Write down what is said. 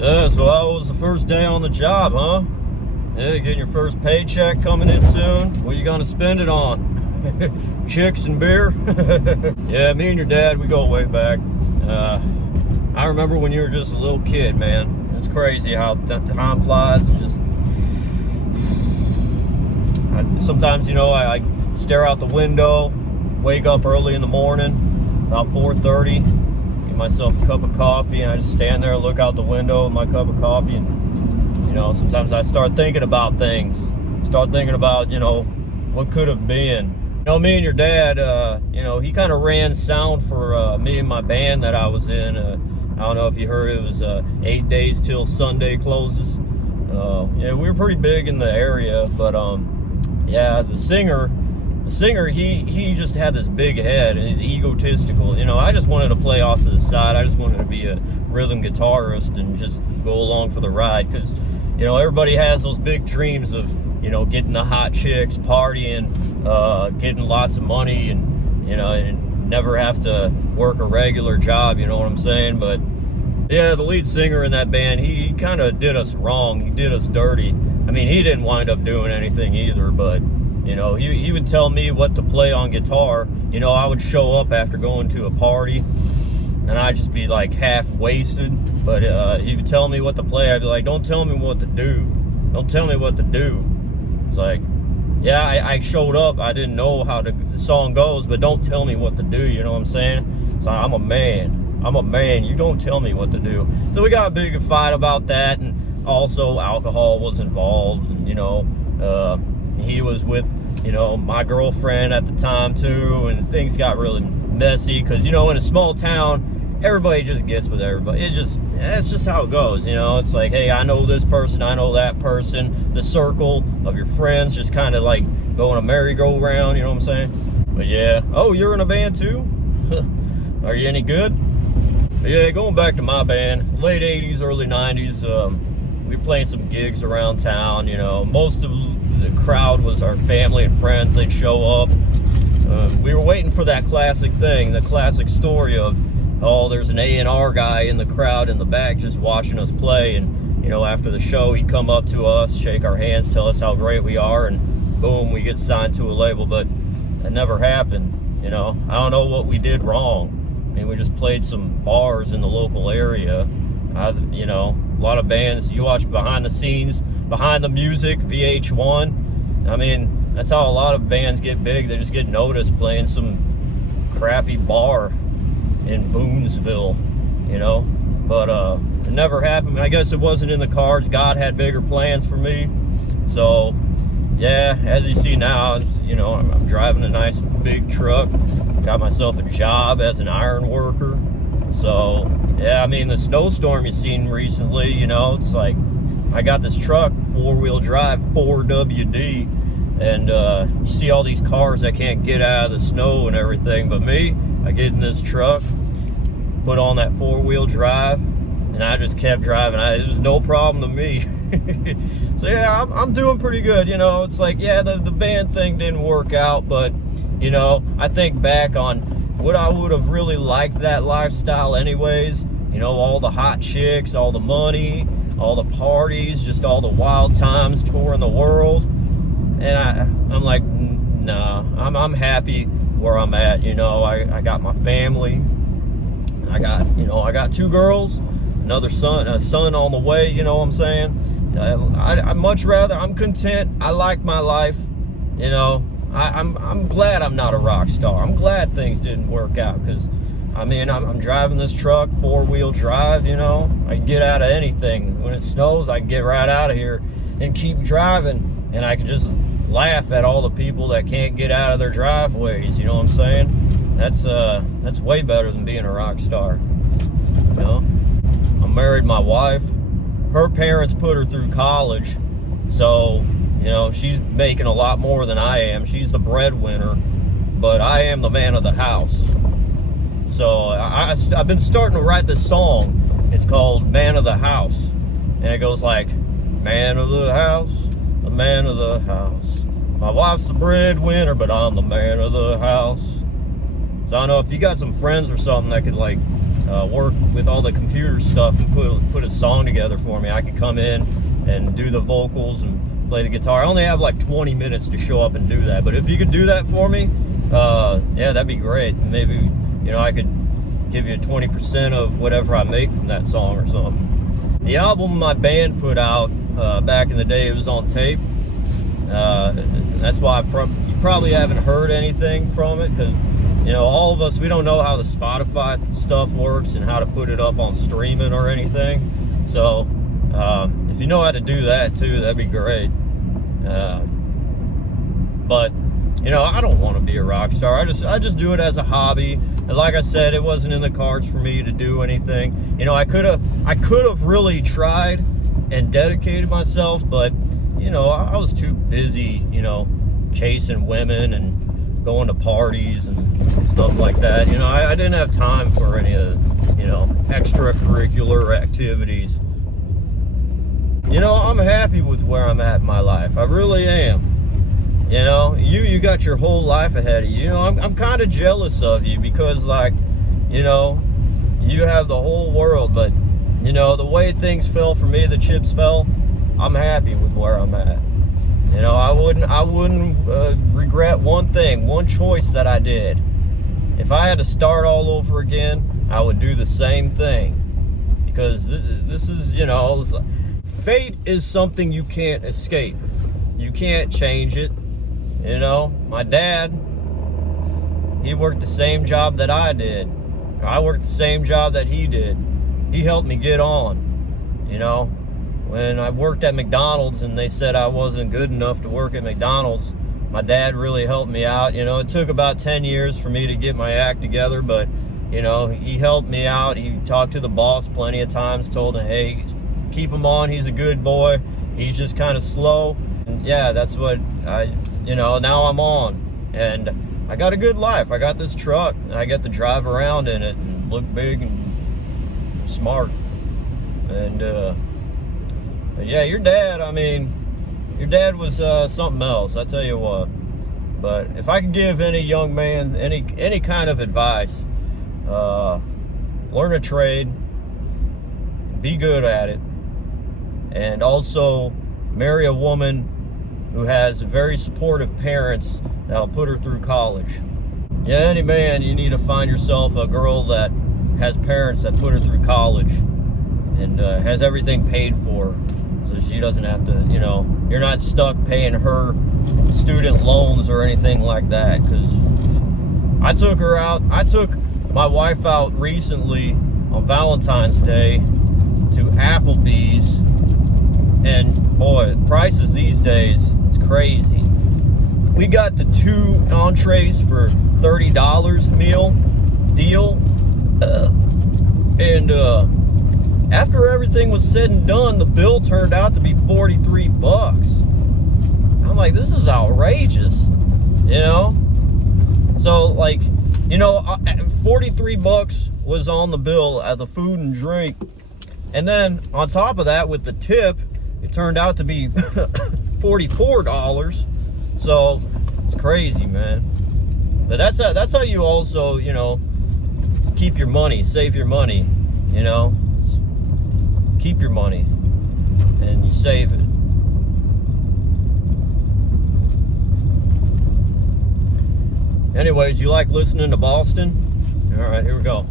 Yeah, so that was the first day on the job, huh? Yeah, getting your first paycheck coming in soon. What are you gonna spend it on? Chicks and beer? Yeah, me and your dad, we go way back. I remember when you were just a little kid, man. It's crazy how time flies. And just sometimes, you know, I stare out the window, wake up early in the morning, about 4:30. Myself a cup of coffee, and I just stand there and look out the window with my cup of coffee, and you know, sometimes I start thinking about things, you know, what could have been. You know, me and your dad, you know, he kind of ran sound for me and my band that I was in. I don't know if you heard, it was 8 days till Sunday closes. Yeah, we were pretty big in the area, but yeah, the singer, he just had this big head and he's egotistical. You know, I just wanted to play off to the side. I just wanted to be a rhythm guitarist and just go along for the ride, because, you know, everybody has those big dreams of, you know, getting the hot chicks, partying, getting lots of money, and, you know, and never have to work a regular job, you know what I'm saying? But yeah, the lead singer in that band, he kind of did us wrong. He did us dirty. I mean, he didn't wind up doing anything either, but you know, he would tell me what to play on guitar. You know, I would show up after going to a party, and I'd just be like half wasted. But he would tell me what to play. I'd be like, don't tell me what to do. Don't tell me what to do. It's like, yeah, I showed up. I didn't know how the song goes, but don't tell me what to do. You know what I'm saying? So I'm a man. I'm a man. You don't tell me what to do. So we got a big fight about that, and also alcohol was involved. And, you know, he was with, you know, my girlfriend at the time too, and things got really messy because, you know, in a small town, everybody just gets with everybody. That's just how it goes, you know. It's like, hey, I know this person, I know that person. The circle of your friends just kind of like go on a merry-go-round, you know what I'm saying? But yeah, oh, you're in a band too? Are you any good? But yeah, going back to my band, late 80s, early 90s, we were playing some gigs around town, you know. Most of the crowd was our family and friends. They'd show up. We were waiting for that classic thing, the classic story of, oh, there's an A&R guy in the crowd in the back just watching us play, and, you know, after the show, he'd come up to us, shake our hands, tell us how great we are, and boom, we get signed to a label. But that never happened, you know. I don't know what we did wrong. I mean, we just played some bars in the local area. You know, a lot of bands, you watch behind the scenes, behind the music, VH1. I mean, that's how a lot of bands get big. They just get noticed playing some crappy bar in Boonesville, you know. But it never happened. I guess it wasn't in the cards. God had bigger plans for me. So yeah, as you see now, you know, I'm driving a nice big truck. Got myself a job as an iron worker. So yeah, I mean, the snowstorm you've seen recently, you know, it's like, I got this truck, 4-wheel drive, 4WD, and you see all these cars that can't get out of the snow and everything, but me, I get in this truck, put on that 4-wheel drive, and I just kept driving. It was no problem to me. So yeah, I'm doing pretty good, you know. It's like, yeah, the band thing didn't work out, but, you know, I think back on what I would have really liked that lifestyle anyways. You know, all the hot chicks, all the money, all the parties, just all the wild times touring the world. And I'm like, nah, I'm happy where I'm at. You know, I got my family. I got 2 girls, another son, a son on the way, you know what I'm saying? I much rather, I'm content. I like my life, you know. I'm glad I'm not a rock star. I'm glad things didn't work out, because I mean, I'm driving this truck, 4-wheel drive, you know. I can get out of anything. When it snows, I can get right out of here and keep driving, and I can just laugh at all the people that can't get out of their driveways, you know what I'm saying? That's way better than being a rock star, you know. I'm married my wife. Her parents put her through college, so, you know, she's making a lot more than I am. She's the breadwinner, but I am the man of the house. So I've been starting to write this song. It's called Man of the House. And it goes like, man of the house, the man of the house. My wife's the breadwinner, but I'm the man of the house. So I don't know if you got some friends or something that could like work with all the computer stuff and put a song together for me. I could come in and do the vocals and play the guitar. I only have like 20 minutes to show up and do that, but if you could do that for me, yeah, that'd be great. Maybe, you know, I could give you 20% of whatever I make from that song or something. The album my band put out back in the day, it was on tape. That's why you probably haven't heard anything from it, because, you know, all of us, we don't know how the Spotify stuff works and how to put it up on streaming or anything. So if you know how to do that too, that'd be great. But you know, I don't want to be a rock star. I just do it as a hobby. And like I said, it wasn't in the cards for me to do anything. You know, I could have really tried and dedicated myself, but you know, I was too busy, you know, chasing women and going to parties and stuff like that. You know, I didn't have time for any of, you know, extracurricular activities. You know, I'm happy with where I'm at in my life. I really am. You know, you got your whole life ahead of you. You know, I'm kind of jealous of you because, like, you know, you have the whole world, but, you know, the way things fell for me, the chips fell, I'm happy with where I'm at. You know, I wouldn't regret one thing, one choice that I did. If I had to start all over again, I would do the same thing. Because this is, you know, fate is something you can't escape. You can't change it. You know, my dad, he worked the same job that I did. I worked the same job that he did. He helped me get on. You know, when I worked at McDonald's and they said I wasn't good enough to work at McDonald's, my dad really helped me out. You know, it took about 10 years for me to get my act together, but, you know, he helped me out. He talked to the boss plenty of times, told him, hey, keep him on. He's a good boy. He's just kind of slow. And yeah, that's what you know, now I'm on. And I got a good life. I got this truck. I get to drive around in it and look big and smart. And, but yeah, your dad, I mean, your dad was something else, I tell you what. But if I could give any young man any kind of advice, learn a trade, be good at it, and also marry a woman who has very supportive parents that'll put her through college. Yeah, any man, you need to find yourself a girl that has parents that put her through college and has everything paid for, so she doesn't have to, you know, you're not stuck paying her student loans or anything like that. Because I took my wife out recently on Valentine's Day to Applebee's, and boy, prices these days, it's crazy. We got the 2 entrees for $30 meal deal, and after everything was said and done, the bill turned out to be $43. I'm like, this is outrageous, you know? So, like, you know, $43 was on the bill at the food and drink, and then on top of that, with the tip, it turned out to be $44. So it's crazy, man. But that's how you also, you know, keep your money, save your money, you know. Keep your money and you save it. Anyways, you like listening to Boston? All right, here we go.